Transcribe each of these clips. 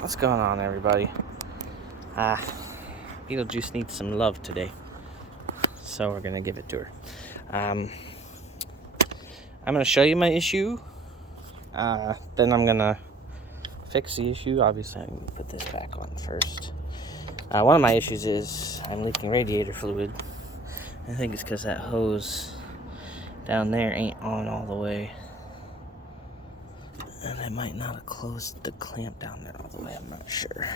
What's going on, everybody? Beetlejuice needs some love today, so we're gonna give it to her. I'm gonna show you my issue, then I'm gonna fix the issue. Obviously, I'm gonna put this back on first. One of my issues is I'm leaking radiator fluid. I think it's because that hose down there ain't on all the way. And I might not have closed the clamp down there all the way, I'm not sure.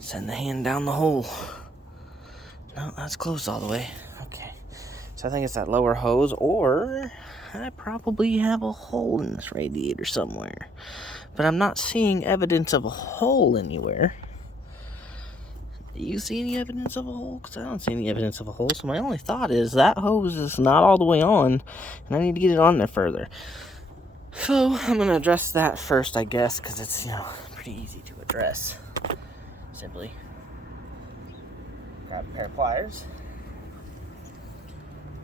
Send the hand down the hole. No, that's closed all the way. Okay. So I think it's that lower hose, or I probably have a hole in this radiator somewhere. But I'm not seeing evidence of a hole anywhere. Do you see any evidence of a hole? Because I don't see any evidence of a hole. So my only thought is that hose is not all the way on, and I need to get it on there further. So I'm going to address that first, I guess, because it's, pretty easy to address. Simply grab a pair of pliers,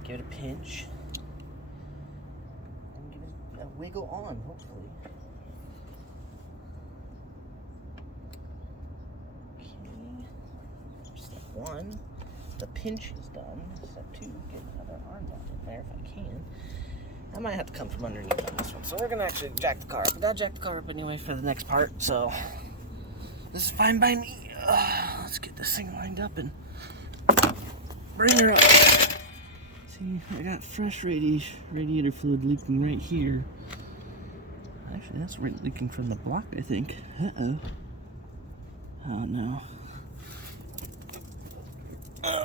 give it a pinch, and give it a wiggle on, hopefully. Step 1, the pinch is done. Step 2, get another arm down in there if I can. I might have to come from underneath on this one, so we're going to actually jack the car up. I got to jack the car up anyway for the next part, so this is fine by me. Let's get this thing lined up and bring her up. See, I got fresh radiator fluid leaking right here. Actually, that's leaking from the block, I think. Uh-oh. Oh, no.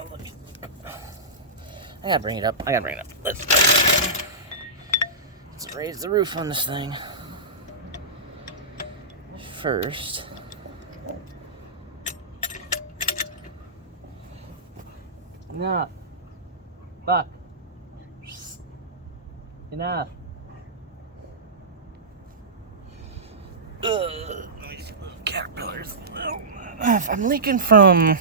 Look. I gotta bring it up. Let's raise the roof on this thing. First. Enough. Buck. Enough. Caterpillars. If I'm leaking from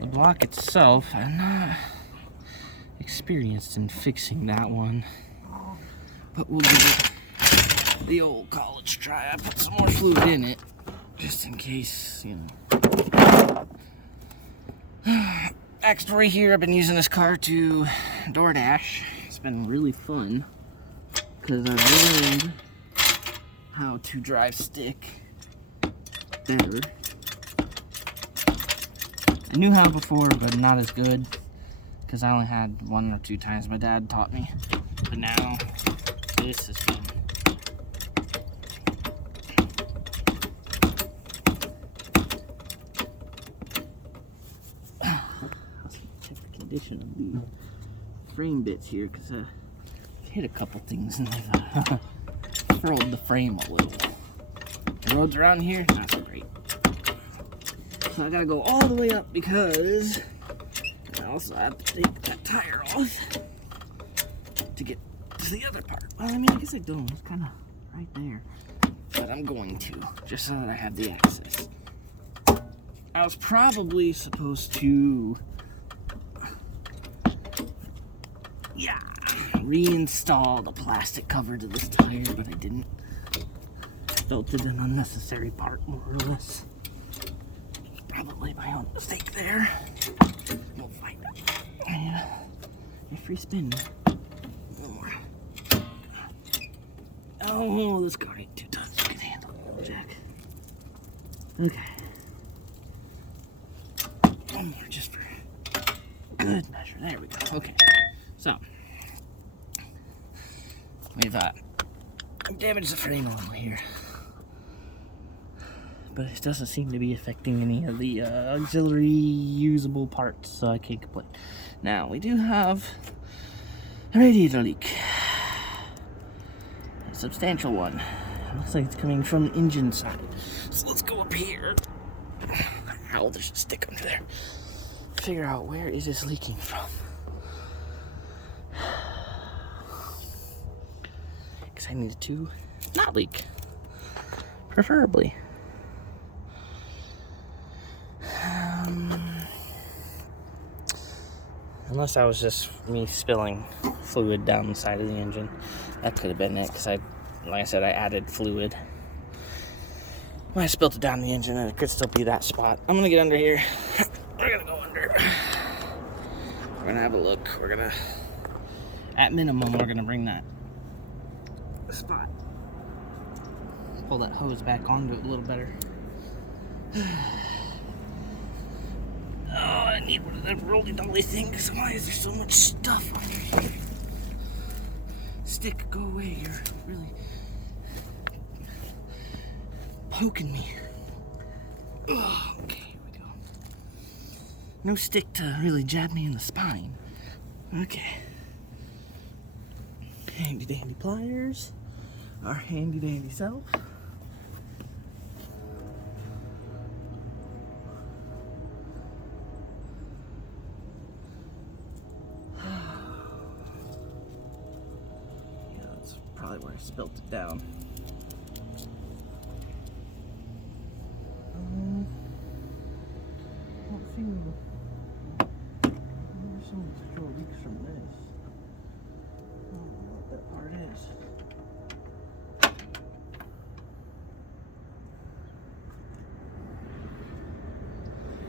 the block itself, I'm not experienced in fixing that one. But we'll give it the old college try. I put some more fluid in it, just in case, Backstory here, I've been using this car to DoorDash. It's been really fun, because I've learned how to drive stick better. I knew how before, but not as good, because I only had 1 or 2 times my dad taught me. But now, this is fun. Condition of the frame bits here, because I've hit a couple things and they've furrowed the frame a little. The roads around here, not so great. So I gotta go all the way up because I also have to take that tire off to get to the other part. Well, I guess I don't. It's kind of right there. But I'm going to, just so that I have the access. I was probably supposed to reinstall the plastic cover to this tire, but I didn't. Felt it an unnecessary part, more or less. Probably my own mistake there. We'll find out. Yeah, you're free spin. More. Oh, this car ain't 2 tons. You can handle it, Jack. Okay. One more, just for good measure. There we go. Okay. So, we've damaged the frame a little here, but it doesn't seem to be affecting any of the auxiliary usable parts, so I can't complain. Now, we do have a radiator leak, a substantial one. It looks like it's coming from the engine side. So let's go up here. Ow, there's a stick under there. Figure out where is this leaking from. Because I need it to not leak, preferably. Unless I was just me spilling fluid down the side of the engine. That could have been it, because I Like I said, I added fluid. When I spilt it down the engine, and it could still be that spot. I'm gonna get under here. We're gonna go under. We're gonna have a look. We're gonna, at minimum, we're gonna bring that spot. Pull that hose back onto it a little better. Oh, I need one of them roly-dolly things. Why is there so much stuff on here? Stick, go away. You're really poking me. Oh, okay, here we go. No stick to really jab me in the spine. Okay. Handy dandy pliers. Our handy dandy self. Probably where I spilt it down. I don't feel. Maybe some still leaks from this. I don't know what that part is.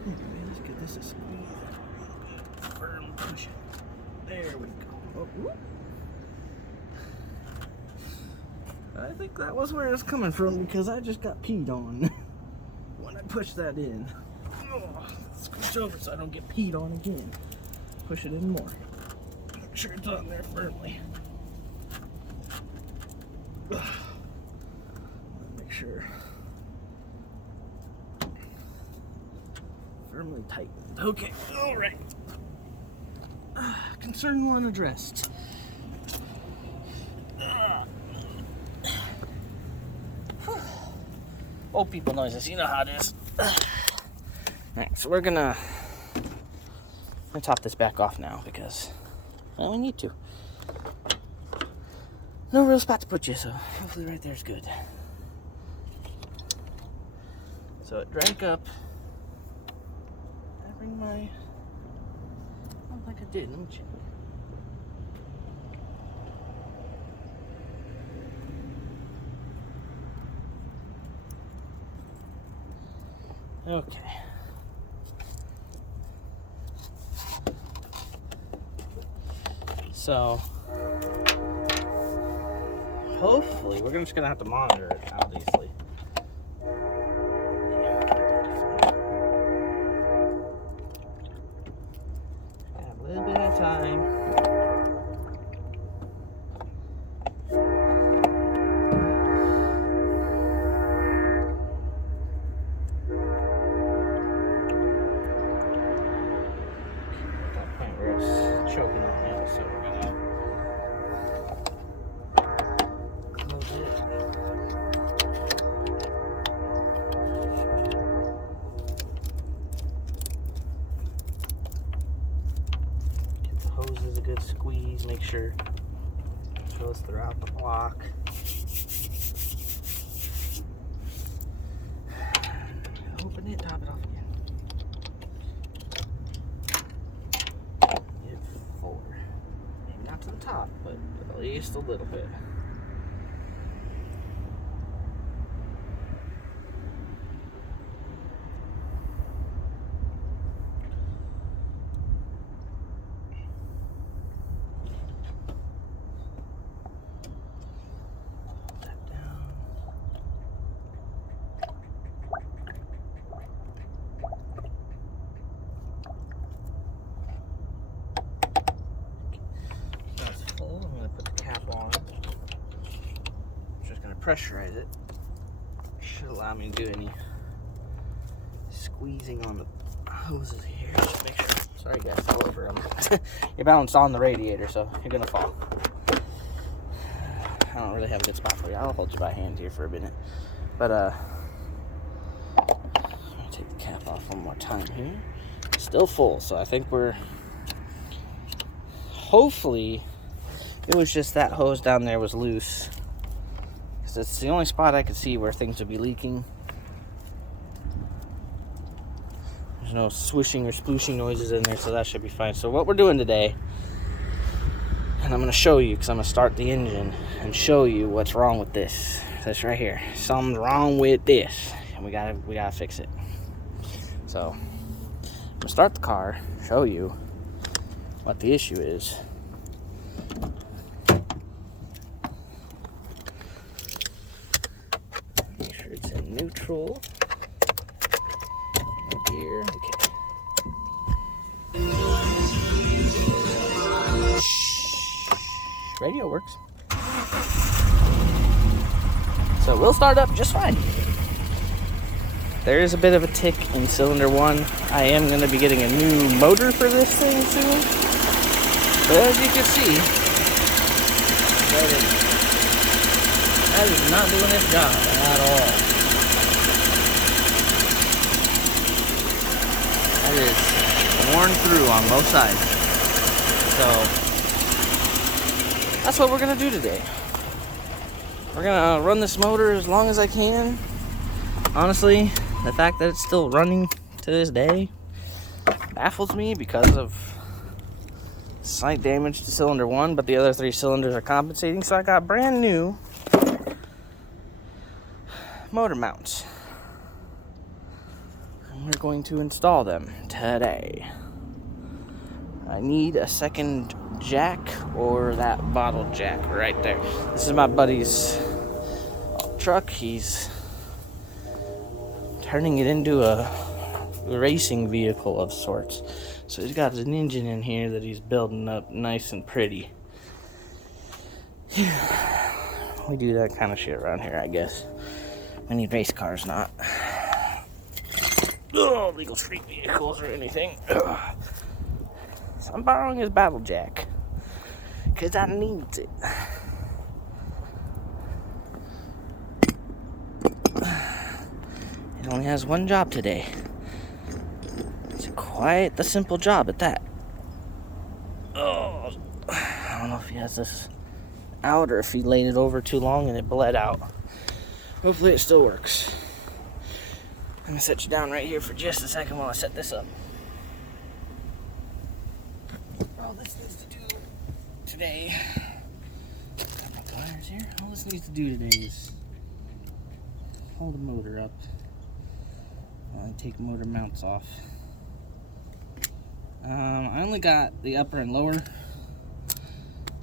Okay, let's get this a squeeze. Firm push it. There we go. Oh, whoop. I think that was where it's coming from because I just got peed on when I pushed that in. Oh, scooch over so I don't get peed on again. Push it in more. Make sure it's on there firmly. Make sure. Firmly tightened. Okay, alright. Concern one addressed. Old people noises, you know how it is. Alright, so we're gonna top this back off now because, well, we need to. No real spot to put you, so hopefully right there's good. So it drank up. I bring my, I don't think I did, let me check. Okay. So, hopefully, we're just gonna have to monitor it, obviously. Have a little bit of time. Choking on it, so we're gonna close it. Give the hoses a good squeeze, make sure it goes throughout the block. Open it, top it off again. Not to the top, but at least a little bit. Put that down. Pressurize it. Should allow me to do any squeezing on the hoses here. Just make sure. Sorry guys, all over them. You're balanced on the radiator, so you're gonna fall. I don't really have a good spot for you. I'll hold you by hand here for a minute. But I'm gonna take the cap off one more time here. Still full, so I think we're hopefully it was just that hose down there was loose. It's the only spot I could see where things would be leaking. There's no swishing or splooshing noises in there, so that should be fine. So what we're doing today, And I'm going to show you, because I'm going to start the engine and show you what's wrong with this. This right here. Something's wrong with this. And we gotta fix it. So, I'm going to start the car, show you what the issue is. Make sure it's in neutral. Here, okay. Radio works. So it will start up just fine. There is a bit of a tick in cylinder 1. I am going to be getting a new motor for this thing soon. But as you can see, that is not doing its job at all. That is worn through on both sides. So that's what we're going to do today. We're going to run this motor as long as I can. Honestly, the fact that it's still running to this day baffles me because of slight damage to cylinder 1, but the other 3 cylinders are compensating. So I got brand new motor mounts. And we're going to install them today. I need a second jack or that bottle jack right there. This is my buddy's truck. He's turning it into a racing vehicle of sorts. So he's got an engine in here that he's building up nice and pretty. We do that kind of shit around here, I guess. We need race cars, not legal street vehicles or anything. So I'm borrowing his battle jack because I need it. It only has one job today. It's quite the simple job at that. Oh, I don't know if he has this out or if he laid it over too long and it bled out. Hopefully it still works. I'm gonna set you down right here for just a second while I set this up. All this needs to do today. Got my wires here. All this needs to do today is hold the motor up. I take motor mounts off. I only got the upper and lower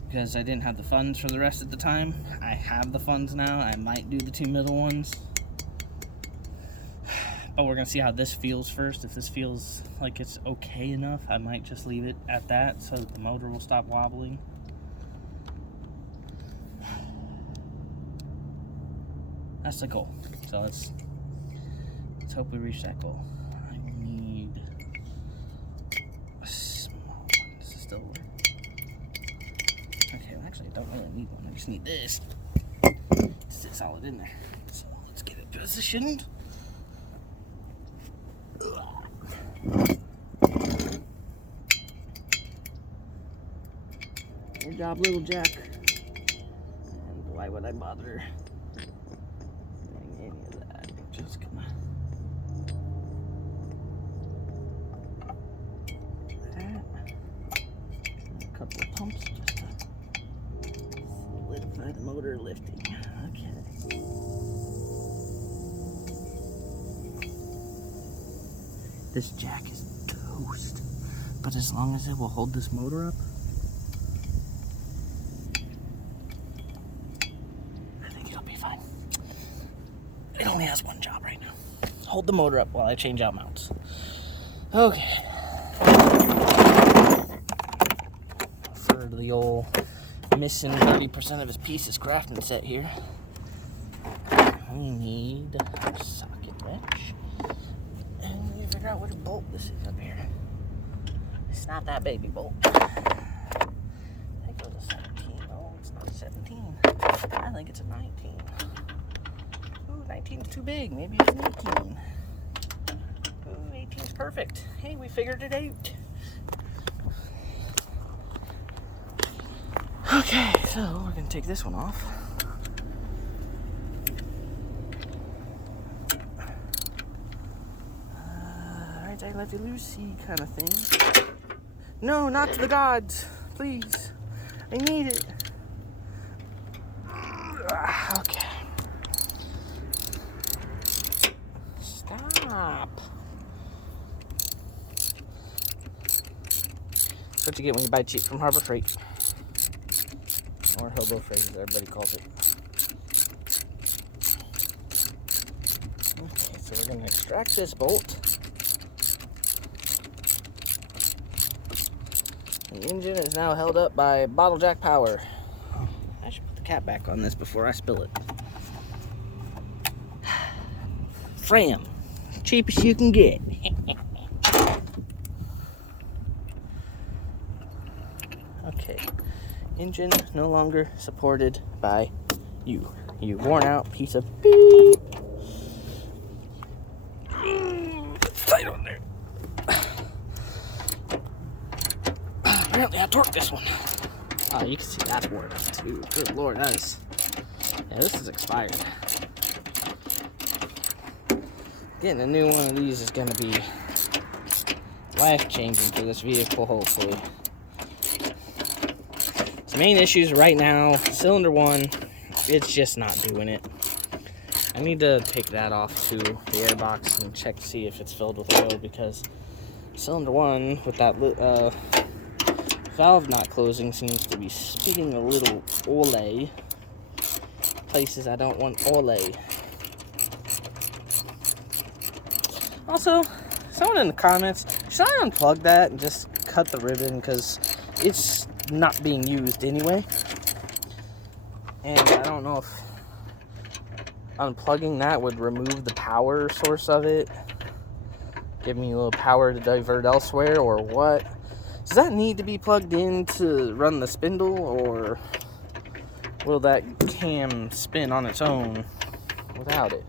because I didn't have the funds for the rest at the time. I have the funds now. I might do the 2 middle ones. But we're going to see how this feels first. If this feels like it's okay enough, I might just leave it at that so that the motor will stop wobbling. That's the goal. So let's hope we reach that goal. I need a small one. Does this still work? Okay, well, actually, I don't really need one. I just need this. Sit solid in there. So let's get it positioned. Good job, little Jack. And why would I bother doing any of that? Just come on. A couple of pumps just to solidify the motor lifting. Okay. This jack is toast, but as long as it will hold this motor up, I think it'll be fine. It only has one job right now. Hold the motor up while I change out mounts. Okay. For the old missing 30% of his pieces crafting set here, we need a socket wrench. And we figure out which bolt this is up here. It's not that baby bolt. I think it was a 17. Oh, it's not a 17. I think it's a 19. Ooh, 19's too big. Maybe it's an 18. Ooh, 18's perfect. Hey, we figured it out. Okay, so we're gonna take this one off. I let you loosey kind of thing. No, not to the gods, please. I need it. Okay. Stop. That's what you get when you buy cheap from Harbor Freight. Or Hobo Freight, as everybody calls it. Okay, so we're going to extract this bolt. The engine is now held up by bottle jack power. I should put the cap back on this before I spill it. Fram. Cheapest you can get. Okay. Engine no longer supported by you. You worn out piece of beep. It's tight on there. Apparently I torqued this one. Oh, you can see that's worn out too. Good Lord, that is... Yeah, this is expired. Getting a new one of these is going to be life-changing for this vehicle, hopefully. The main issues right now, cylinder 1, it's just not doing it. I need to take that off to the air box and check to see if it's filled with oil, because cylinder 1 with that valve not closing seems to be spitting a little oil places I don't want oil. Also, someone in the comments, should I unplug that and just cut the ribbon, because it's not being used anyway? And I don't know if unplugging that would remove the power source of it, give me a little power to divert elsewhere, or what. Does that need to be plugged in to run the spindle, or will that cam spin on its own without it?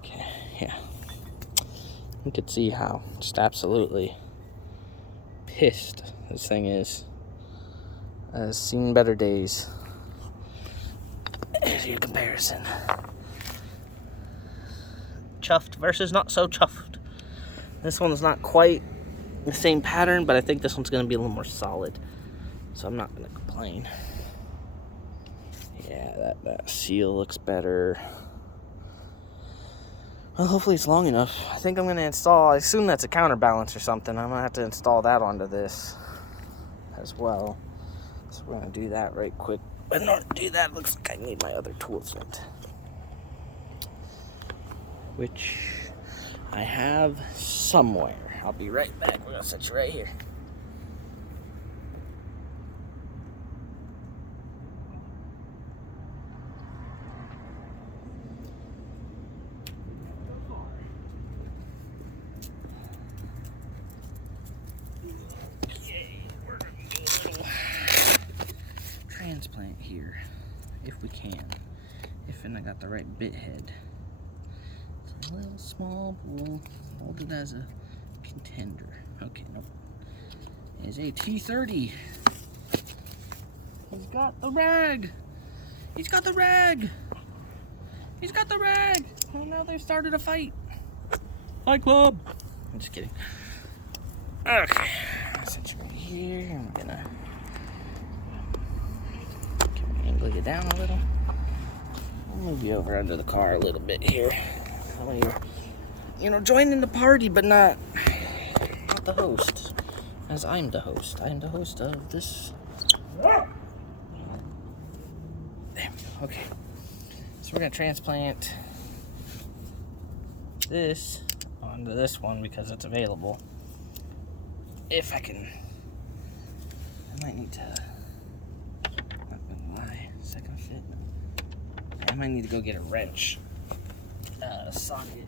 Okay, yeah. You could see how just absolutely pissed this thing is. Has seen better days. Here's your comparison. Chuffed versus not so chuffed. This one's not quite the same pattern, but I think this one's going to be a little more solid. So I'm not going to complain. Yeah, that seal looks better. Well, hopefully it's long enough. I think I'm going to install, I assume that's a counterbalance or something. I'm going to have to install that onto this as well. So we're going to do that right quick. But in order to do that, it looks like I need my other tool set, which I have somewhere. I'll be right back. We're going to set you right here. Transplant here, if we can. And I got the right bit head. It's a little small, but we'll hold it as a contender. Okay, nope. It's a T30. He's got the rag. He's got the rag. He's got the rag. And now they've started a fight. Fight club. I'm just kidding. Okay. I'll set you right here. I'm gonna angle you down a little. I'll move you over under the car a little bit here. That way you're, joining the party, but not the host. As I'm the host. I'm the host of this. There we go. Okay. So we're gonna transplant this onto this one because it's available. If I can. I might need to. Second fit. I might need to go get a wrench. Socket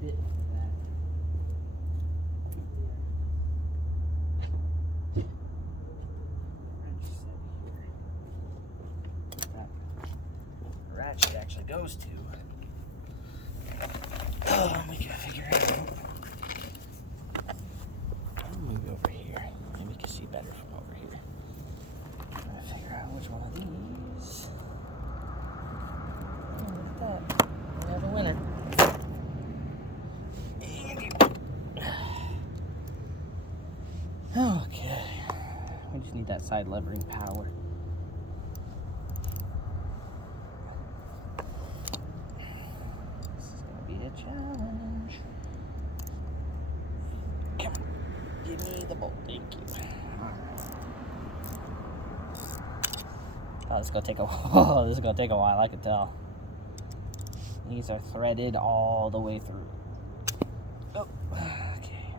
bit for that. That ratchet actually goes to. Oh, we gotta figure it out. I'll move over here. Maybe you can see better from over here. Trying to figure out which one of these. Oh, look at that. We have a winner. Okay. side levering power. This is gonna be a challenge. Come on, give me the bolt. Thank you. All right. Oh, this is gonna take a while. This is gonna take a while. I can tell. These are threaded all the way through. Oh, okay.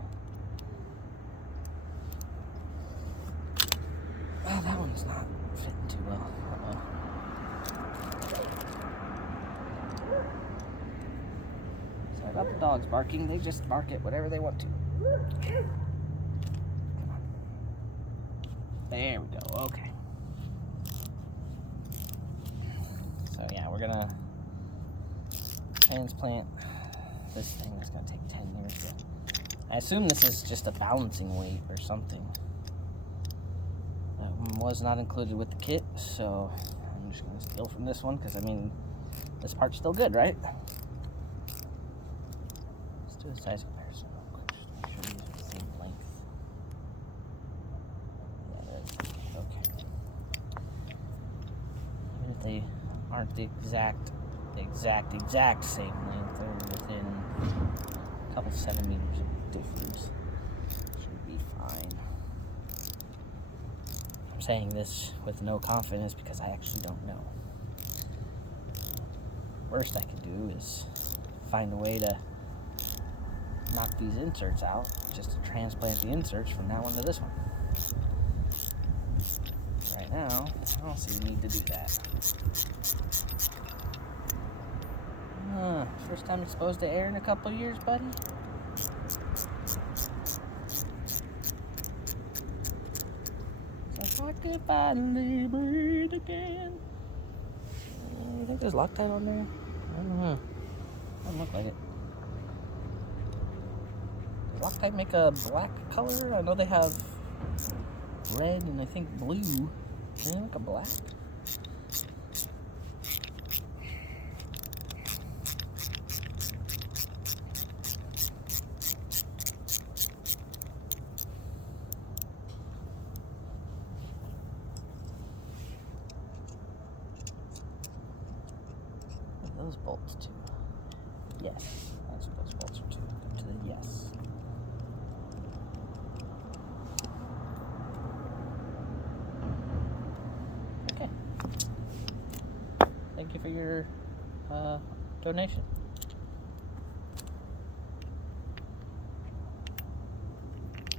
Oh, that one's not fitting too well. Uh-oh. Sorry about the dogs barking. They just bark at whatever they want to. Come on. There we go. Okay. So yeah, we're gonna transplant this thing. It's gonna take 10 years to... I assume this is just a balancing weight or something. That one was not included with the kit, so I'm just gonna steal from this one because I mean, this part's still good, right? Let's do a size comparison real quick. Just make sure these are the same length. Yeah, they're okay. Even if they aren't the exact same length, they're within a couple centimeters of difference. Should be fine. I'm saying this with no confidence because I actually don't know. Worst I can do is find a way to knock these inserts out, just to transplant the inserts from that one to this one. Right now, I don't see the need to do that. First time exposed to air in a couple years, buddy? So I could finally breathe again. You think there's Loctite on there? I don't know. Doesn't look like it. Does Loctite make a black color? I know they have red and I think blue. Can they make a black? Those bolts too. Yes, that's what those bolts are too. Go to the yes. Okay. Thank you for your donation.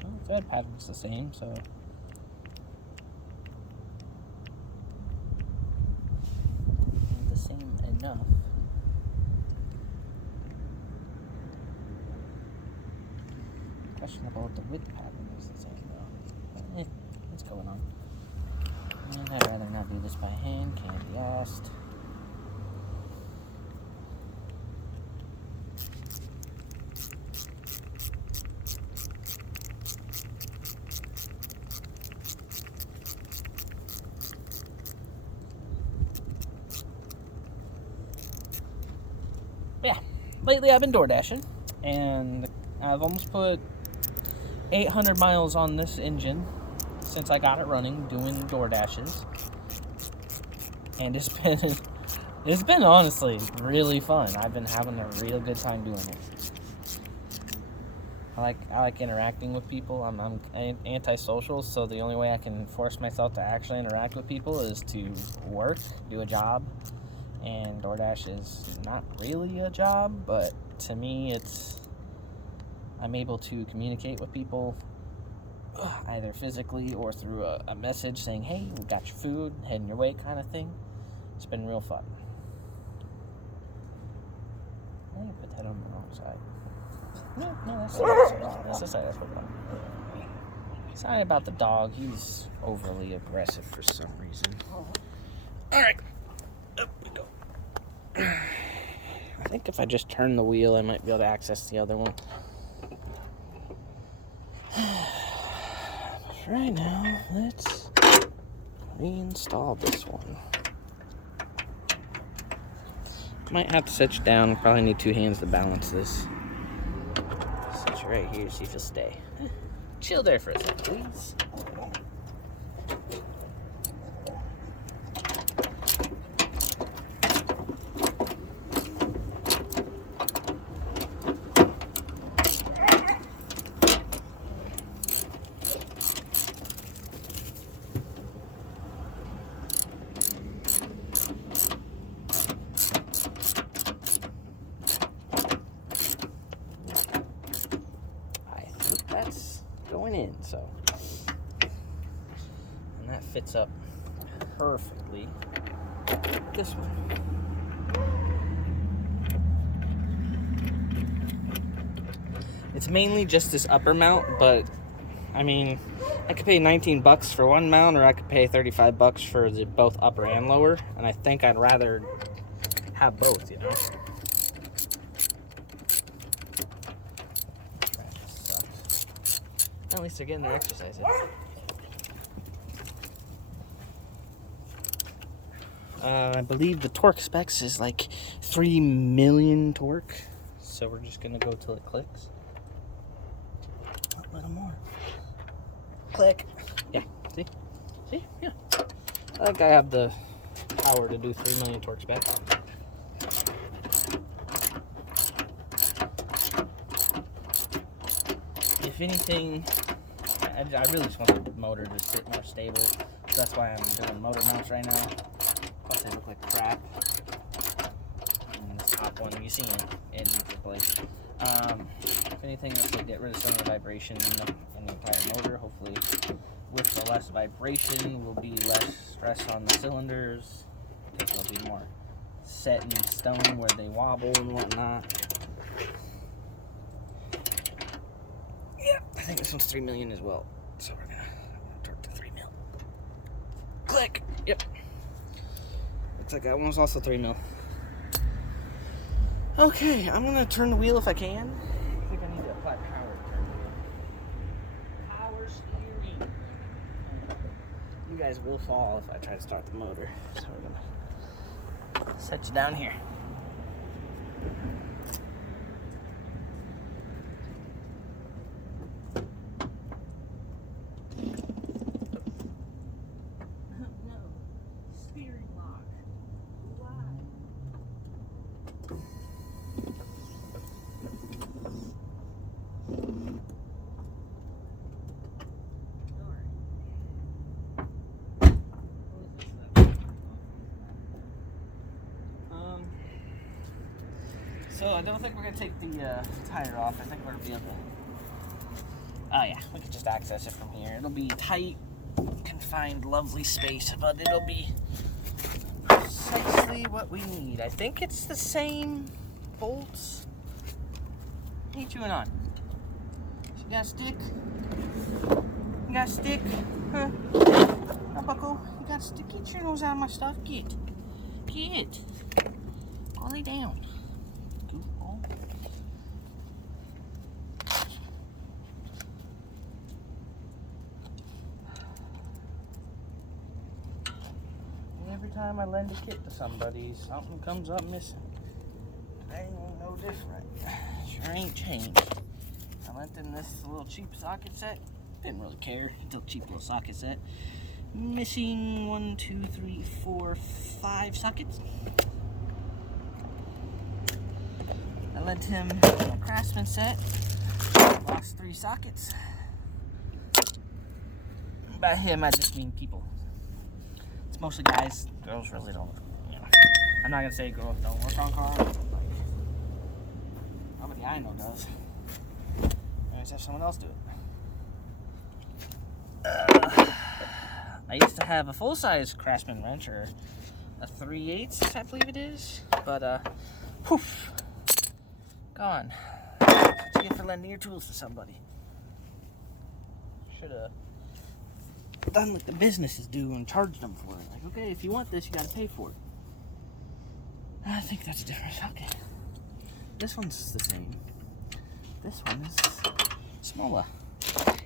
Well, the thread pattern's the same, so. The same enough. Questionable what the width pattern is the same though. What's going on? And I'd rather not do this by hand, can't be asked. Yeah, lately I've been door dashing, and I've almost put 800 miles on this engine since I got it running, doing door dashes, and it's been honestly really fun. I've been having a real good time doing it. I like interacting with people. I'm antisocial, so the only way I can force myself to actually interact with people is to work, do a job. And DoorDash is not really a job, but to me I'm able to communicate with people either physically or through a message saying, hey, we got your food, heading your way kind of thing. It's been real fun. I think I put that on the wrong side. No, that's the right side. That's the side I put it on. Sorry about the dog. He's overly aggressive for some reason. Alright. Up we go. I think if I just turn the wheel, I might be able to access the other one. Right now, let's reinstall this one. Might have to set you down. Probably need two hands to balance this. Set you right here, see if you'll stay. Chill there for a second, please. went in, so. And that fits up perfectly. This one. It's mainly just this upper mount, but I mean, I could pay 19 bucks for one mount, or I could pay 35 bucks for the both upper and lower, and I think I'd rather have both, you know. At least they're getting their exercise in. I believe the torque specs is like 3 million torque, so we're just gonna go till it clicks. A little more. Click. Yeah. See? See? Yeah. I think I have the power to do 3 million torque spec. If anything, I really just want the motor to sit more stable. So that's why I'm doing motor mounts right now. Plus they look like crap. And this top one, you see it needs replaced. If anything, this will get rid of some of the vibration in the entire motor. Hopefully, with the less vibration, will be less stress on the cylinders, because they'll be more set in stone where they wobble and whatnot. Yep, I think this one's 3 million as well. So we're gonna torque to 3 mil. Click. Yep. Looks like that one was also 3 mil. Okay, I'm gonna turn the wheel if I can. I think I need to apply power to turn the wheel. Power steering. You guys will fall if I try to start the motor. So we're gonna set you down here. So I don't think we're gonna take the tire off. I think we're gonna be able to. Oh yeah, we can just access it from here. It'll be tight, confined, lovely space, but it'll be precisely what we need. I think it's the same bolts. What are you chewing on? You got a stick? You got a stick? Huh? Now, Bucko, you got a stick? Get your nose out of my stuff. Get. Go lay down. Goofball. Every time I lend a kit to somebody, something comes up missing. I ain't no different. Sure ain't changed. I lent in this little cheap socket set. Didn't really care. It's a cheap little socket set. Missing 1, 2, 3, 4, 5 sockets. I lent him a Craftsman set. Lost 3 sockets. By him, I just mean people. It's mostly guys. Girls really don't. You know. I'm not gonna say girls don't work on cars. Like, nobody I know does. I always have someone else do it. I used to have a full-size Craftsman wrench, or a 3/8, I believe it is. But poof, gone. That's what you get for lending your tools to somebody. Should have done like the businesses do and charged them for it. Like, okay, if you want this, you gotta pay for it. I think that's a different socket. This one's the same. This one is smaller.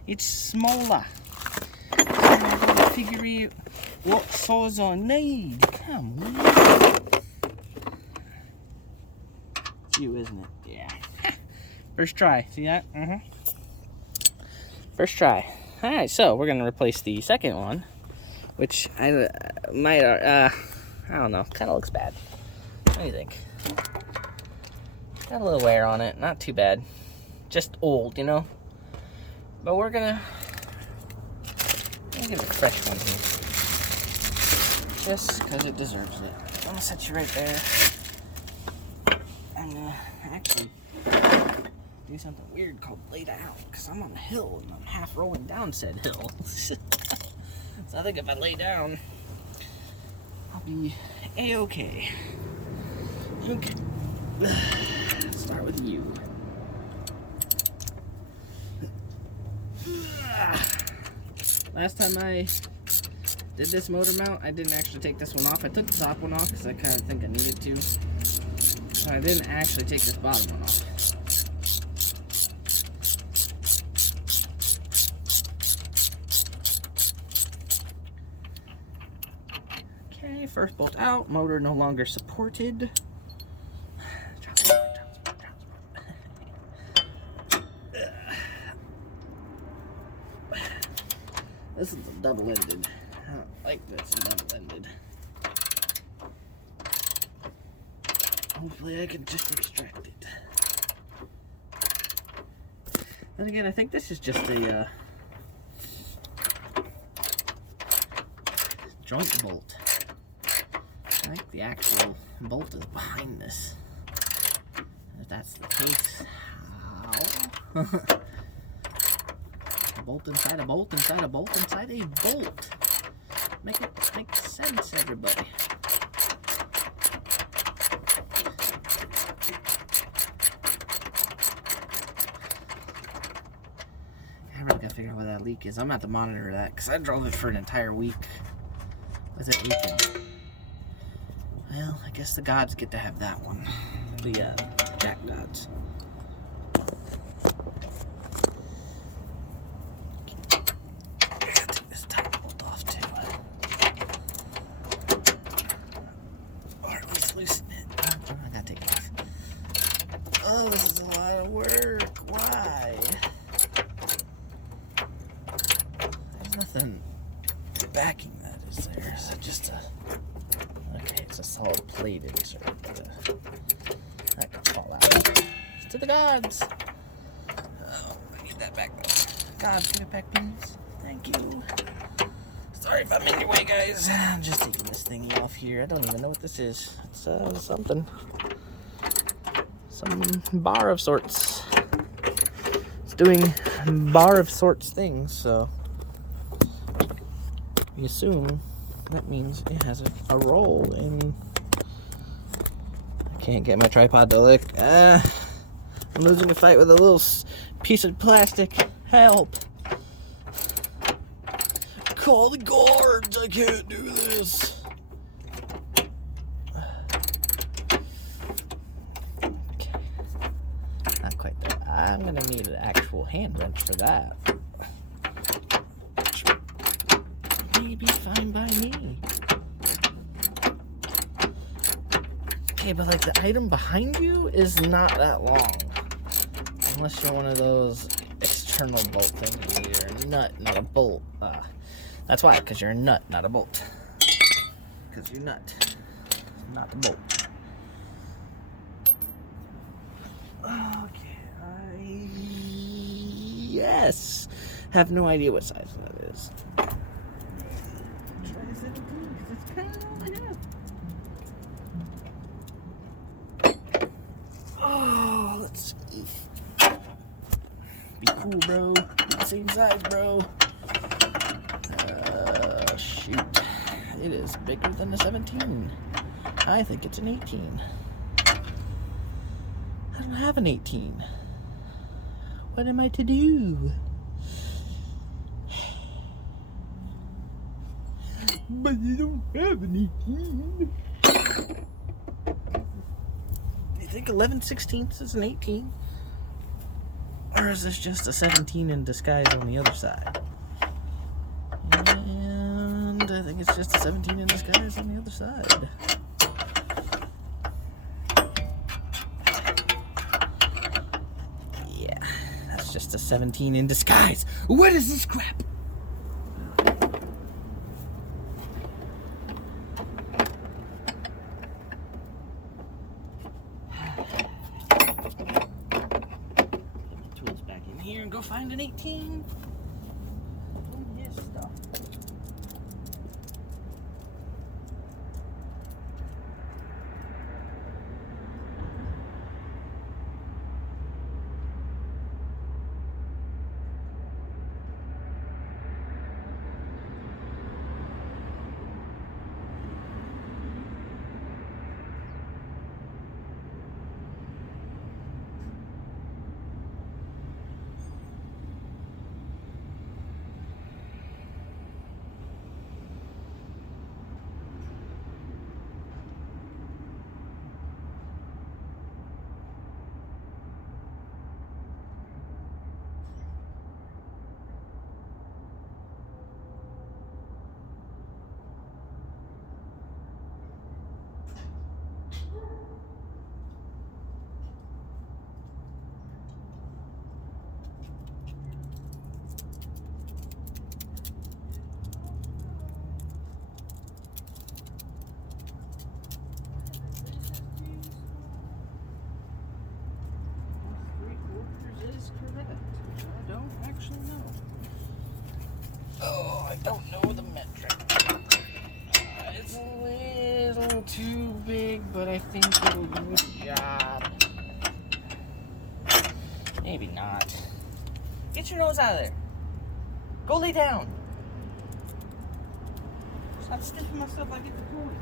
It's smaller. So I'm gonna figure out what size I need. Come on. It's you, isn't it? Yeah. First try. See that? First try. Alright, so we're gonna replace the second one, which I might, I don't know, kind of looks bad. What do you think? Got a little wear on it, not too bad. Just old, you know? But we're gonna get a fresh one here. Just because it deserves it. I'm gonna set you right there. I'm gonna actually do something weird called lay down, because I'm on a hill and I'm half rolling down said hill. So I think if I lay down, I'll be a-okay. Okay. Let's start with you. Last time I did this motor mount, I didn't actually take this one off. I took the top one off because I kind of think I needed to. But I didn't actually take this bottom one off. Okay, first bolt out. Motor no longer supported. This is a double-ended. I don't like this double-ended. Hopefully I can just extract it. Then again, I think this is just a joint bolt. I think the actual bolt is behind this. If that's the case, how? Bolt inside a bolt inside a bolt inside a bolt. Make sense, everybody. I really gotta figure out where that leak is. I'm gonna have to monitor that because I drove it for an entire week with it leaking. Well, I guess the gods get to have that one. The jack gods. Oh, this is a lot of work. Why? There's nothing backing that, is there? Is it just a... Okay, it's a solid plate insert. That can fall out. It's to the gods. Oh, I need that back though. Gods, give it back, please. Thank you. Sorry if I'm in your way, guys. I'm just taking this thingy off here. I don't even know what this is. It's something. Some bar of sorts. It's doing bar of sorts things, so we assume that means it has a roll in. I can't get my tripod to look. I'm losing a fight with a little piece of plastic. Help! Call the guards! I can't do this. I'm gonna need an actual hand wrench for that. Maybe fine by me. Okay, but like the item behind you is not that long. Unless you're one of those external bolt things. You're a nut, not a bolt. That's why, because you're a nut, not a bolt. Because you're nut, not a bolt. Okay. Yes. Have no idea what size that is. It's kind of all I have. Oh, let's see. Be cool, bro. Same size, bro. Shoot. It is bigger than a 17. I think it's an 18. I don't have an 18. What am I to do? But you don't have an 18. You think 11/16 is an 18? Or is this just a 17 in disguise on the other side? And I think it's just a 17 in disguise on the other side. Just a 17 in disguise. What is this crap? Put the tools back in here and go find an 18. Oh, yes, stuff. I don't know the metric. It's a little too big, but I think it'll do the job. Maybe not. Get your nose out of there. Go lay down. Stop sniffing my stuff. I get the toy.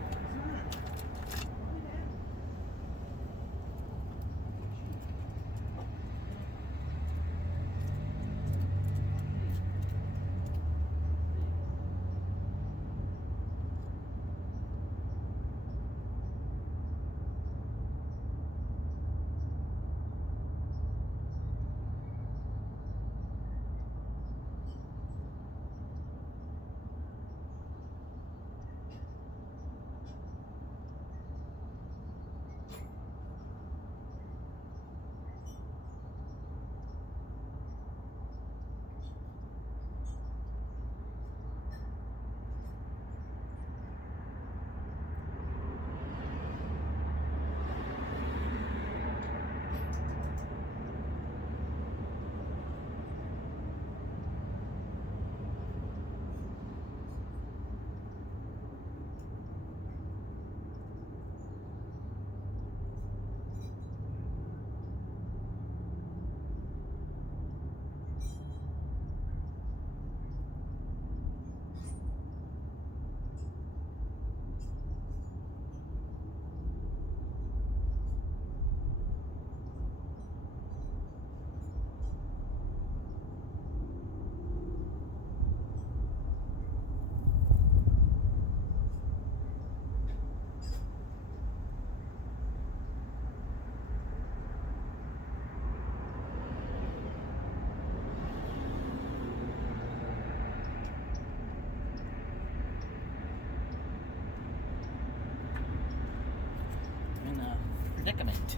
Predicament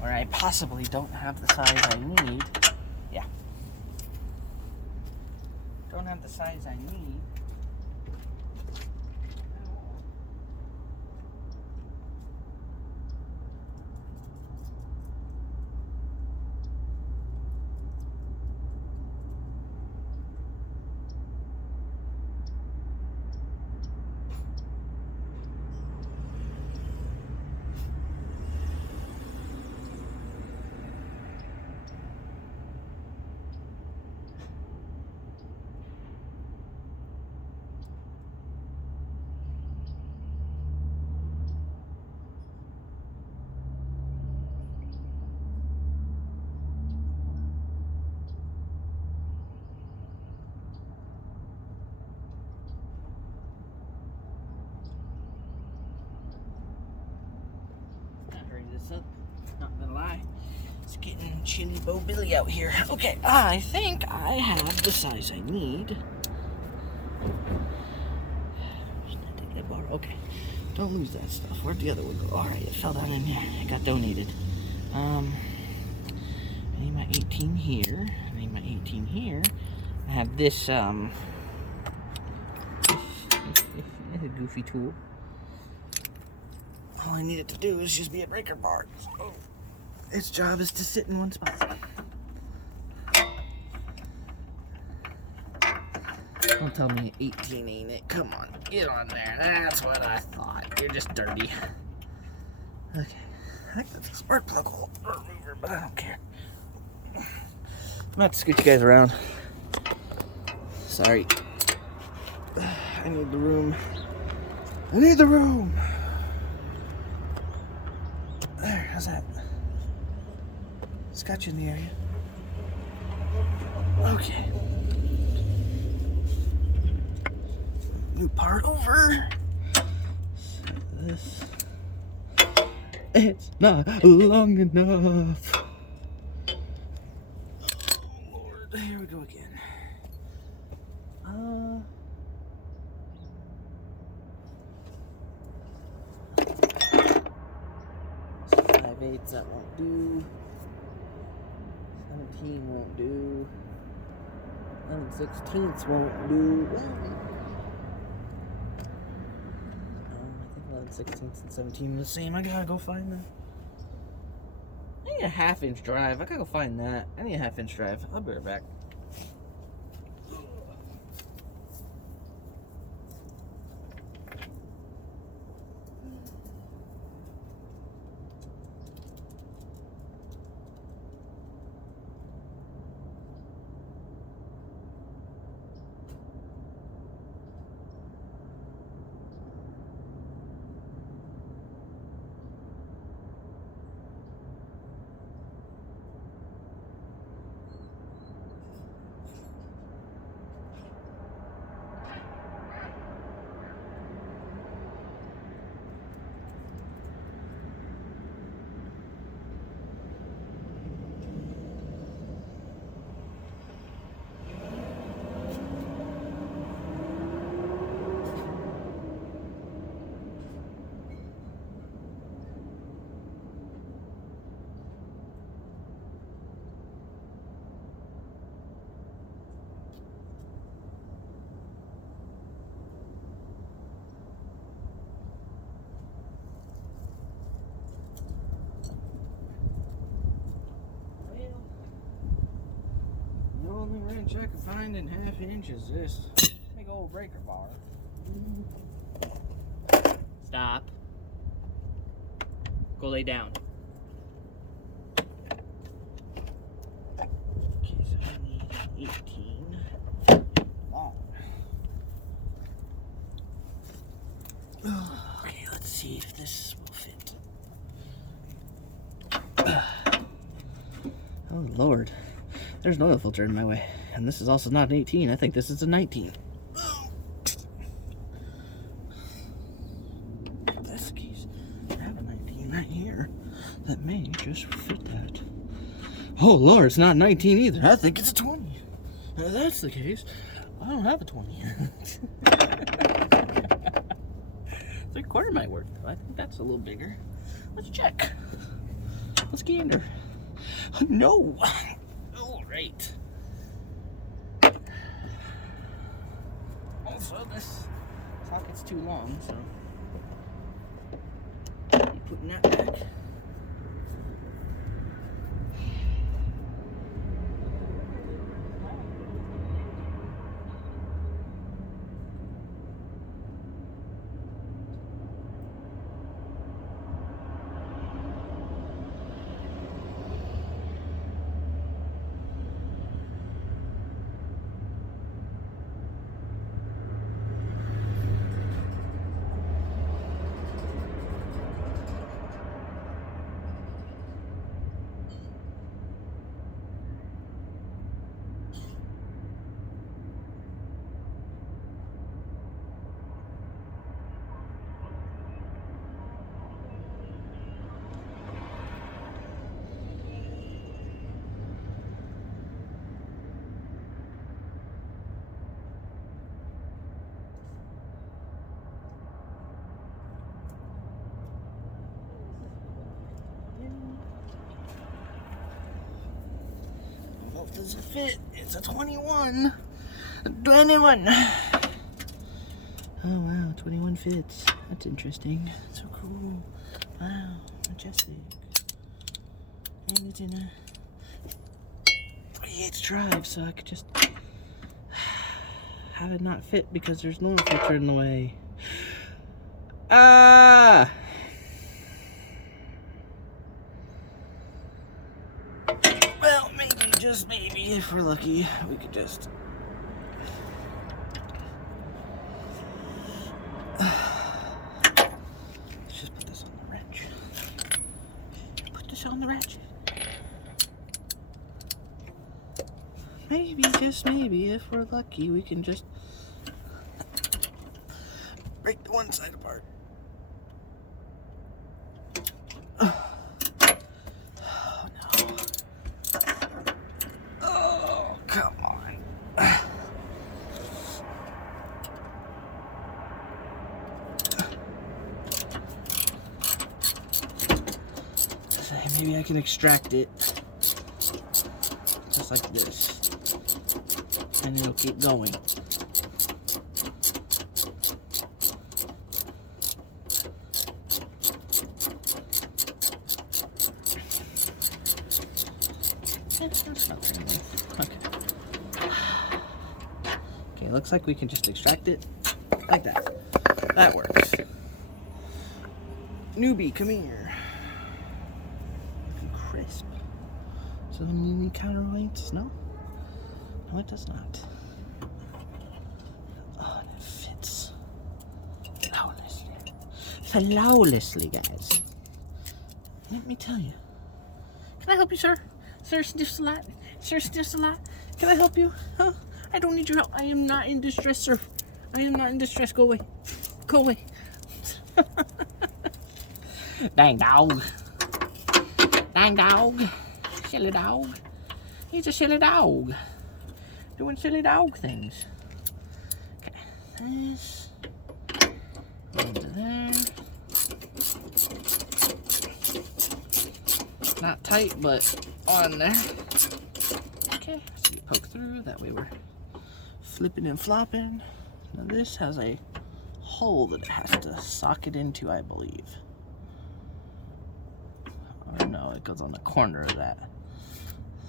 where I possibly don't have the size I need. Yeah. Don't have the size I need. Up. Not gonna lie, it's getting chinny Bo Billy out here. Okay, I think I have the size I need. Okay, don't lose that stuff. Where'd the other one go? All right, it fell down in here. It got donated. I need my 18 here. I need my 18 here. I have this a goofy tool. All I need it to do is just be a breaker bar. So its job is to sit in one spot. Don't tell me 18 ain't it. Come on, get on there. That's what I thought. You're just dirty. Okay, I think that's a spark plug hole remover, but I don't care. I'm about to scoot you guys around. Sorry. I need the room. I need the room. There, how's that? It's got you in the area. Okay. New part over. This. It's not long enough. Oh, Lord. Here we go again. 5/8 that won't do. 17 won't do. 11/16 won't do. I think 11/16 and 17 are the same. I gotta go find that. I need a 1/2-inch drive. I gotta go find that. I need a 1/2-inch drive. I'll be right back. much I can find in 1/2 inch is this big old breaker bar. Stop. Go lay down. Okay, so I need 18 long. Okay, let's see if this will fit. Oh Lord, there's no oil filter in my way, and this is also not an 18. I think this is a 19. This case, I have a 19 right here that may just fit that. Oh Lord, it's not 19 either. I think it's a 20. If that's the case, I don't have a 20. 3/4 might work though. I think that's a little bigger. Let's check. Let's gander. No. All right. Also, this socket's too long, so I'm putting that back. Does it fit? It's a 21. 21. Oh wow, 21 fits. That's interesting. So cool. Wow, majestic. And it's in a 38 drive, so I could just have it not fit because there's no filter in the way. Ah! Well, maybe, just maybe, if we're lucky, we could just... Let's just put this on the wrench. Put this on the wrench. Maybe, just maybe, if we're lucky, we can just break the one side apart. Maybe I can extract it just like this, and it'll keep going. That's not very good. Okay, looks like we can just extract it like that. That works. Newbie, come here. Crisp. So do we need counterweights? No? No, it does not. Oh, and it fits flawlessly. Flawlessly, guys. Let me tell you. Can I help you, sir? Sir sniffs a lot. Sir sniffs a lot. Can I help you? Huh? I don't need your help. I am not in distress, sir. I am not in distress. Go away. Go away. Dang dog. Dang dog. Silly dog. He's a silly dog. Doing silly dog things. Okay. This. Into there. Not tight, but on there. Okay. So you poke through. That way we're flipping and flopping. Now this has a hole that it has to socket into, I believe. Or no, it goes on the corner of that.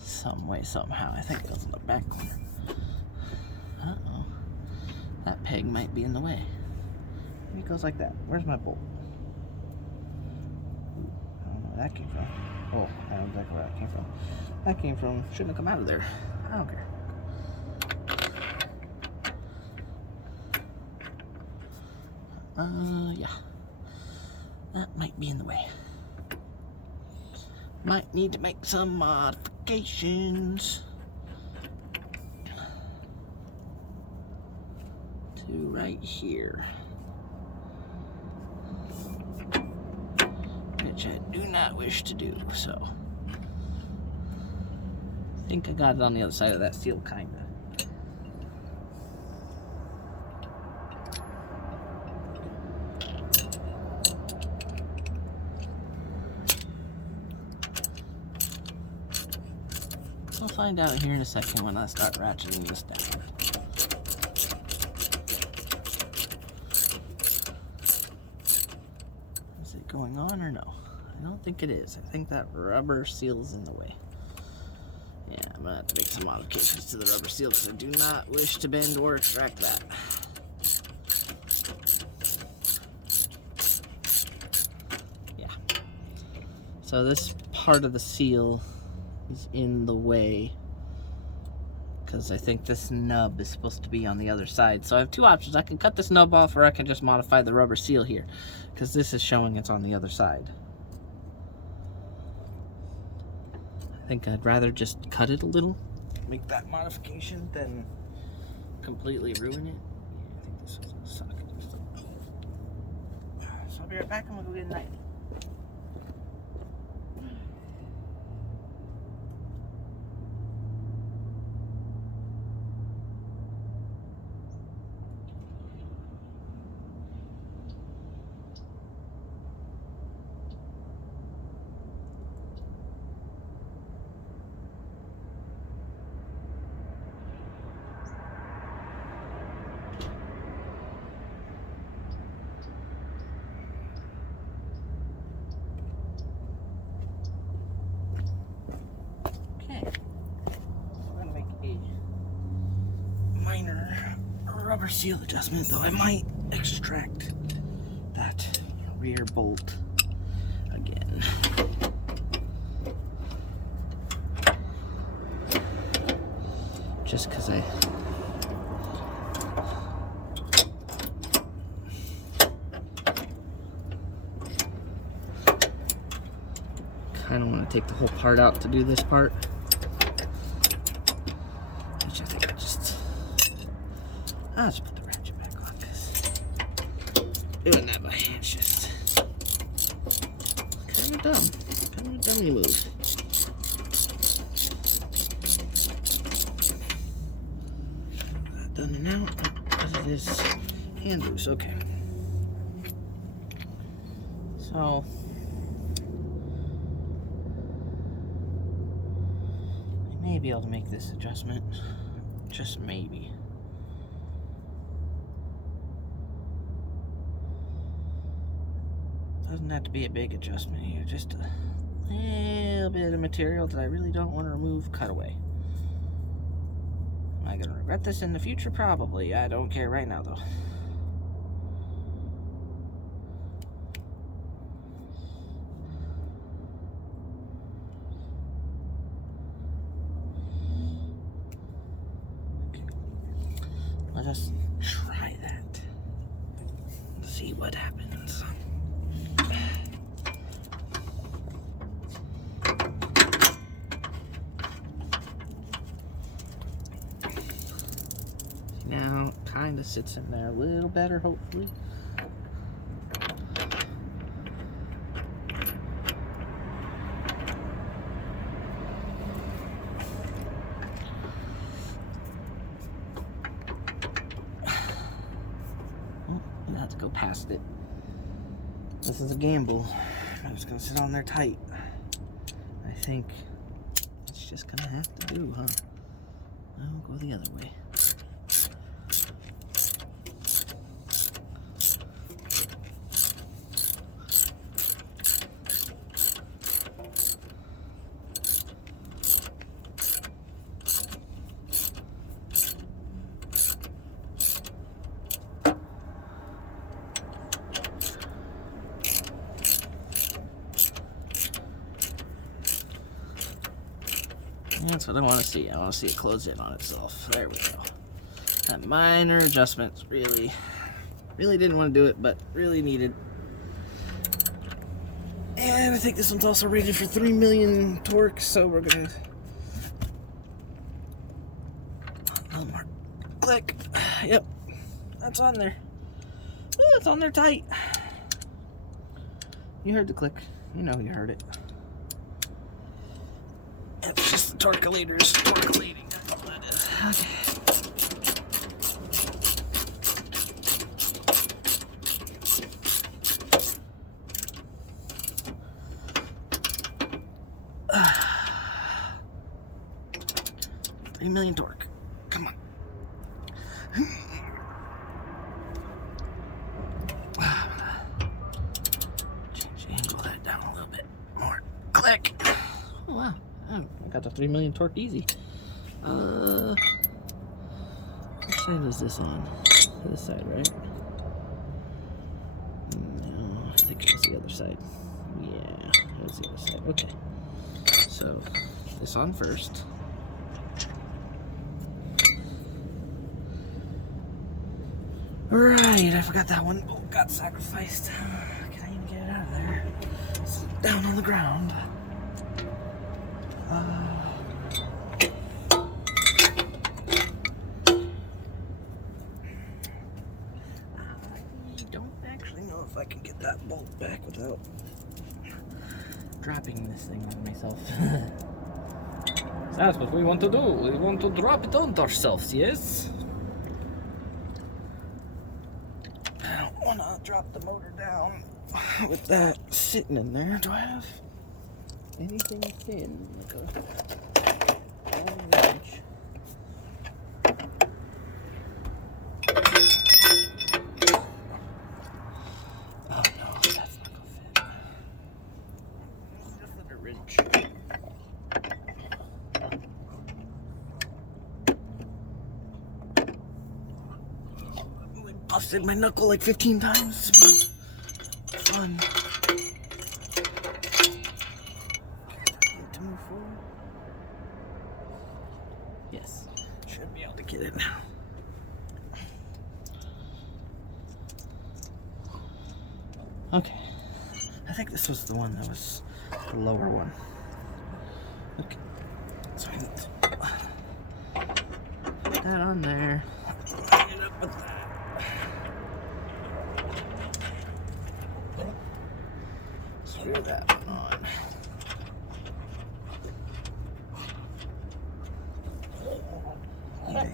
Some way, somehow. I think it goes in the back corner. That peg might be in the way. Maybe it goes like that. Where's my bolt? I don't know where that came from. Oh, I know exactly where that came from. That came from, shouldn't have come out of there. I don't care. Yeah. That might be in the way. Might need to make some modifications to right here, which I do not wish to do, so I think I got it on the other side of that seal, kinda. We'll find out here in a second when I start ratcheting this down. Is it going on or no? I don't think it is. I think that rubber seal's in the way. Yeah, I'm gonna have to make some modifications to the rubber seal because I do not wish to bend or extract that. Yeah. So this part of the seal is in the way because I think this nub is supposed to be on the other side. So I have two options. I can cut this nub off or I can just modify the rubber seal here because this is showing it's on the other side. I think I'd rather just cut it a little, make that modification, than completely ruin it. Yeah, I think this is a socket or something. So I'll be right back. I'm gonna go get a knife. Rubber seal adjustment, though I might extract that rear bolt again. Just because I kind of want to take the whole part out to do this part. Which I think I just... I'll just put the ratchet back on because doing that by hand is just kind of dumb. Kind of a dummy move. That done and out because it is hand loose. Okay. So I may be able to make this adjustment. Just maybe. Doesn't have to be a big adjustment here, just a little bit of material that I really don't want to remove, cut away. Am I going to regret this in the future? Probably. I don't care right now, though. Okay. Let us try that. See what happens. Now it kind of sits in there a little better, hopefully. Oh, I'm gonna have to go past it. This is a gamble. I'm just gonna sit on there tight. I think it's just gonna have to do, huh? I'll go the other way. That's what I want to see. I want to see it close in on itself. There we go. That minor adjustments really didn't want to do it, but really needed. And I think this one's also rated for 3 million torque, so we're gonna one more click. Yep, that's on there. Oh, it's on there tight. You heard the click. You know you heard it. It's just the torquelators torquelating. That's all that is. Okay. $3 million torque. Come on. Change the angle of that down a little bit more. Click. Oh wow. I got the 3 million torque easy. Which side is this on? This side, right? No, I think it was the other side. Yeah, it was the other side. Okay. So, this on first. Right, I forgot that one. Oh, got sacrificed. Can I even get it out of there? It's down on the ground. I don't actually know if I can get that bolt back without dropping this thing on myself. That's what we want to do. We want to drop it on ourselves, yes? I don't want to drop the motor down with that sitting in there. Do I have anything thin? Like a wrench? Oh no, that's not gonna fit. Just like a wrench. Busted my knuckle like 15 times. It's been fun. To move forward. Yes, should be able to get it now. Okay, I think this was the one that was the lower one. Okay, so I need to put that on there. Line it up with that. Screw that one on. Okay.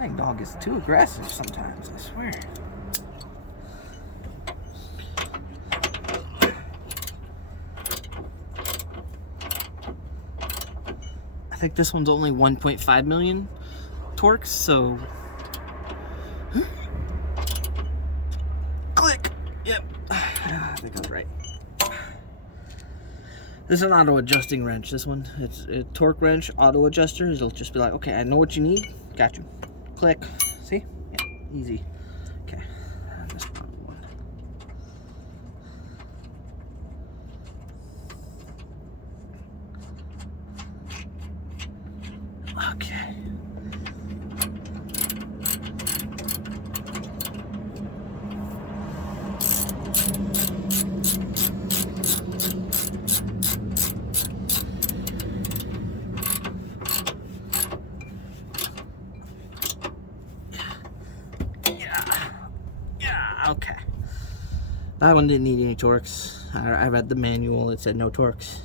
That dog is too aggressive sometimes, I swear. I think this one's only 1.5 million torques, so click. Yep, I think I was right. This is an auto adjusting wrench. This one, it's a torque wrench auto adjuster. It'll just be like, okay, I know what you need. Got you. Click. See? Yeah, easy. Okay. This one. Okay. Okay. That one didn't need any torques. I read the manual, it said no torques.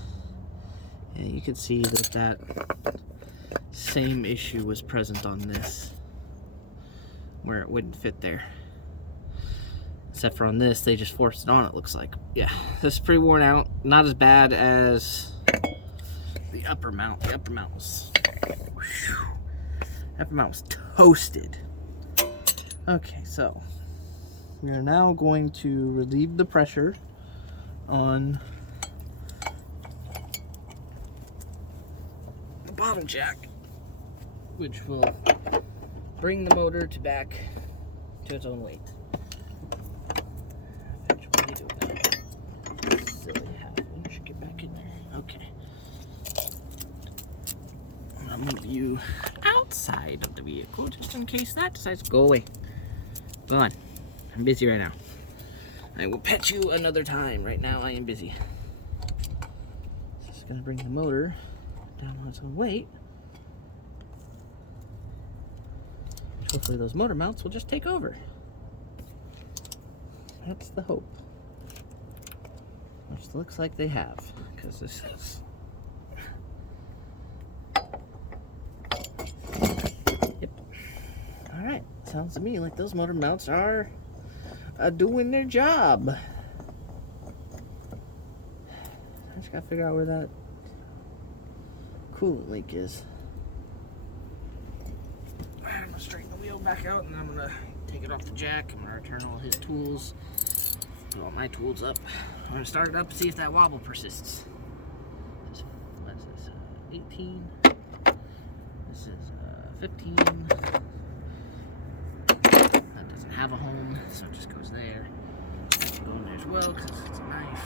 And you can see that same issue was present on this, where it wouldn't fit there. Except for on this, they just forced it on, it looks like. Yeah, this is pretty worn out. Not as bad as the upper mount. The upper mount was, toasted. Okay, so we are now going to relieve the pressure on the bottom jack, which will bring the motor back to its own weight. Eventually do that. Silly half inch, get back in there. Okay. you outside of the vehicle, just in case that decides to go away. Go on. I'm busy right now. I will pet you another time. Right now, I am busy. Just gonna bring the motor down on its own weight. Hopefully those motor mounts will just take over. That's the hope. Which looks like they have, because this is... Yep. Alright, sounds to me like those motor mounts are doing their job. I just gotta figure out where that coolant leak is. I'm gonna straighten the wheel back out, and I'm gonna take it off the jack. I'm gonna return all his tools, put all my tools up. I'm gonna start it up, see if that wobble persists. What is this? 18. This is 15. That doesn't have a home, so it just goes there. That can go in there as well, because it's a knife.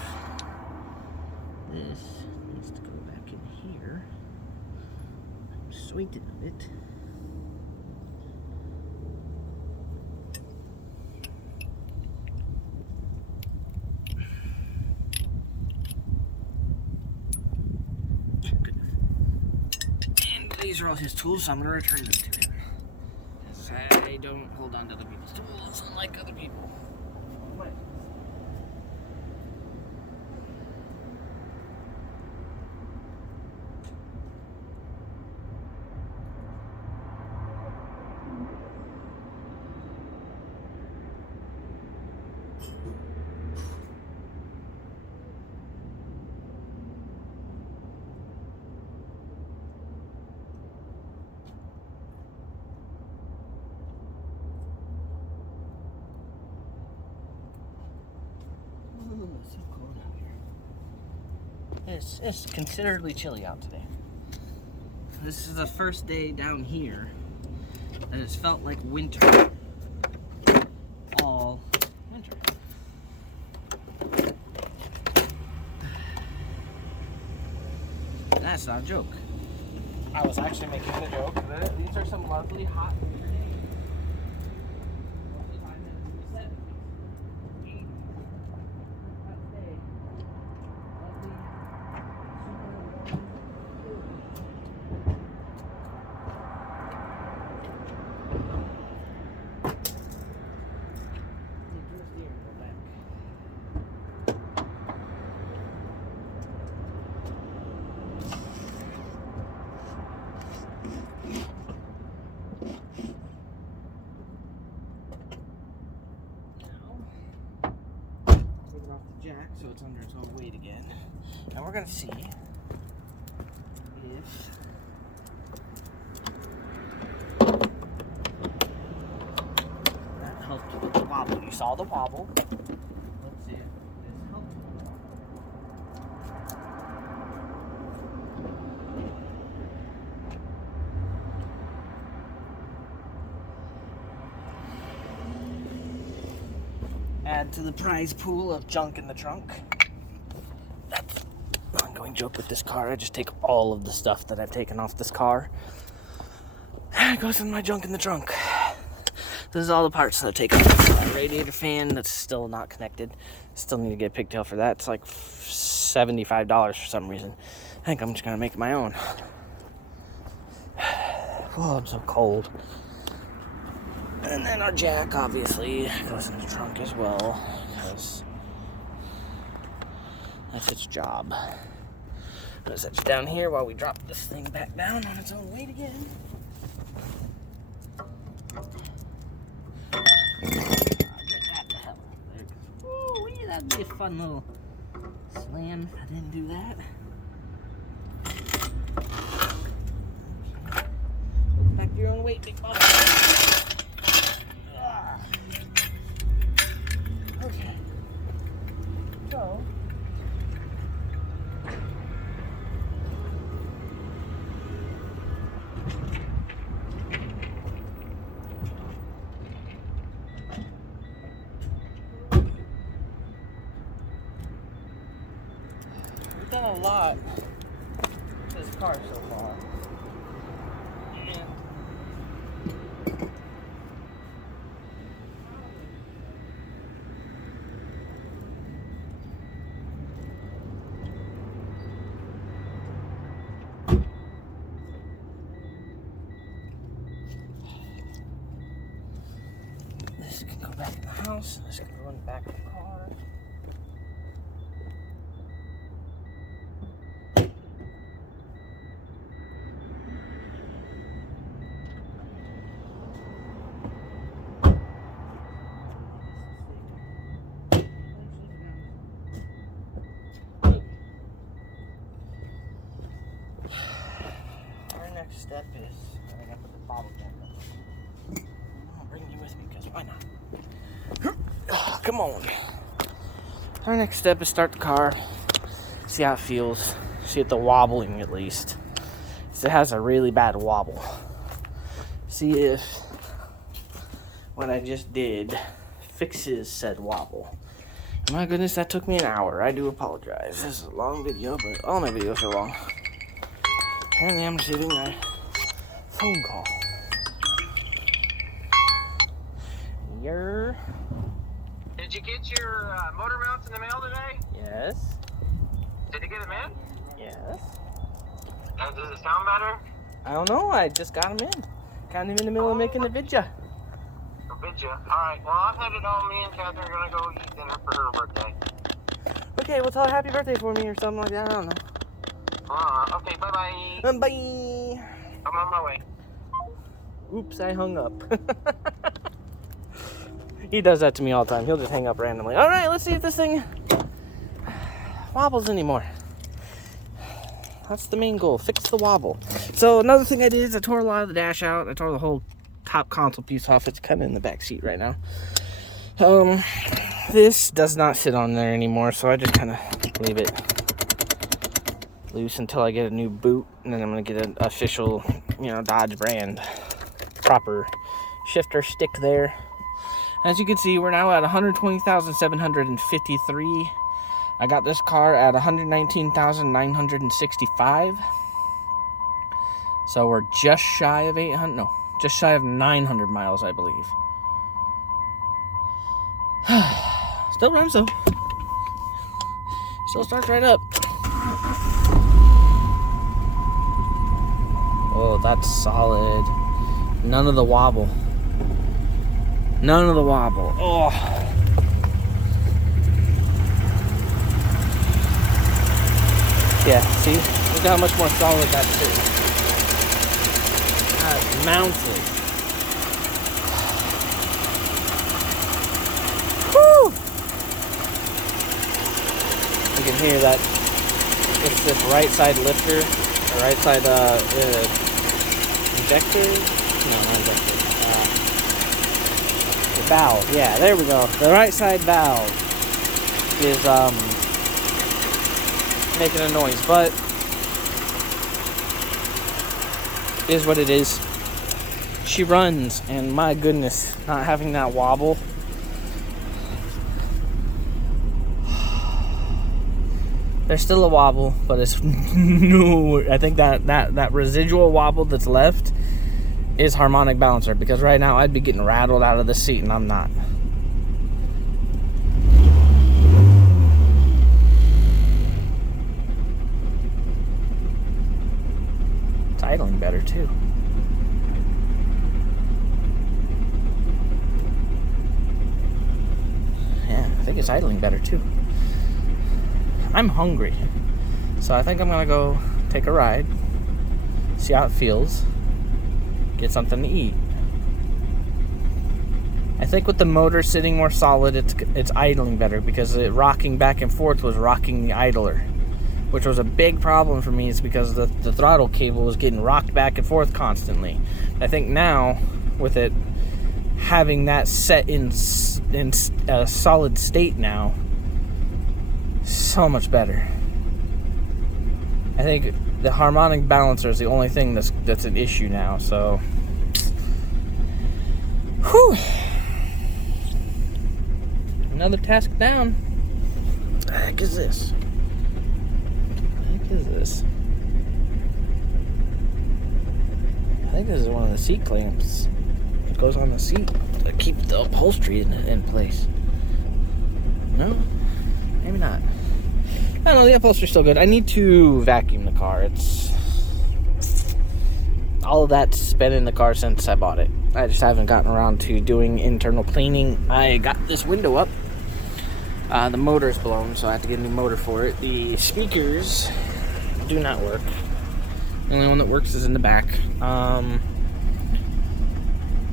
This needs to go back in here. I'm sweetening it. These are all his tools, so I'm going to return them to him. I don't hold on to other people's tools, unlike other people. So cold out here. It's considerably chilly out today. This is the first day down here that it's felt like winter all winter. That's not a joke. I was actually making a joke. These are some lovely hot winter days. Jack, so it's under its own weight again. Now we're gonna see if that helped with the wobble. You saw the wobble. Let's see if this helped. Add to the prize pool of junk in the trunk. That's an ongoing joke with this car. I just take all of the stuff that I've taken off this car. It goes in my junk in the trunk. This is all the parts that I take off. That radiator fan that's still not connected. Still need to get a pigtail for that. It's like $75 for some reason. I think I'm just gonna make it my own. Oh, I'm so cold. And then our jack, obviously, goes in the trunk as well, because that's its job. I'm gonna set you down here while we drop this thing back down on its own weight again. Get that the hell out of there. Ooh, that'd be a fun little slam. I didn't do that. Back to your own weight, big boss. Okay. So. We've done a lot with this car so far. So I'm just gonna run back to the car. Our next step is I gotta put the bottle back up. I'll bring you with me because why not? Oh, come on. Our next step is start the car, see how it feels, see it the wobbling at least. So it has a really bad wobble. See if what I just did fixes said wobble. My goodness, that took me an hour. I do apologize. This is a long video, but all my videos are long. Apparently I'm receiving a phone call. Did you get your motor mounts in the mail today? Yes. Did you get them in? Yes. And does it sound better? I don't know. I just got them in. Got them in the middle of making a video. A video. All right. Well, I'm headed home. Me and Catherine are going to go eat dinner for her birthday. Okay, well, tell her happy birthday for me or something like that. I don't know. Okay, bye-bye. Bye. I'm on my way. Oops, I hung up. He does that to me all the time. He'll just hang up randomly. All right, let's see if this thing wobbles anymore. That's the main goal. Fix the wobble. So another thing I did is I tore a lot of the dash out. I tore the whole top console piece off. It's kind of in the back seat right now. This does not sit on there anymore, so I just kind of leave it loose until I get a new boot, and then I'm gonna get an official, Dodge brand proper shifter stick there. As you can see, we're now at 120,753. I got this car at 119,965. So we're just shy of 900 miles, I believe. Still runs though. Still starts right up. Oh, that's solid. None of the wobble. None of the wobble. Oh. Yeah, see? Look how much more solid that is. That's mounted. Woo! You can hear that. It's this right side lifter, or right side injector. No, not injector. The valve. Yeah, there we go. The right side valve is making a noise, but is what it is. She runs, and my goodness, not having that wobble. There's still a wobble, but it's no. I think that residual wobble that's left is harmonic balancer, because right now I'd be getting rattled out of the seat, and I'm not. It's idling better too. Yeah, I think it's idling better too. I'm hungry, so I think I'm gonna go take a ride, see how it feels, get something to eat. I think with the motor sitting more solid, it's idling better, because it rocking back and forth was rocking the idler, which was a big problem for me. It's because the throttle cable was getting rocked back and forth constantly. I think now, with it having that set in a solid state now, so much better. I think the harmonic balancer is the only thing that's an issue now. So, whew. Another task down. What the heck is this? What the heck is this? I think this is one of the seat clamps. It goes on the seat to keep the upholstery in place. No? Maybe not. I don't know, the upholstery's still good. I need to vacuum the car. all of that's been in the car since I bought it. I just haven't gotten around to doing internal cleaning. I got this window up. The motor's blown, so I have to get a new motor for it. The speakers do not work. The only one that works is in the back.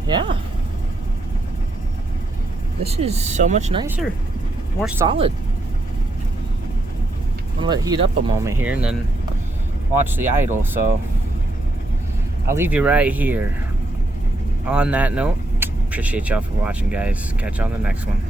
Yeah. This is so much nicer. More solid. I'm gonna let it heat up a moment here and then watch the idle. So I'll leave you right here. On that note, appreciate y'all for watching, guys. Catch you on the next one.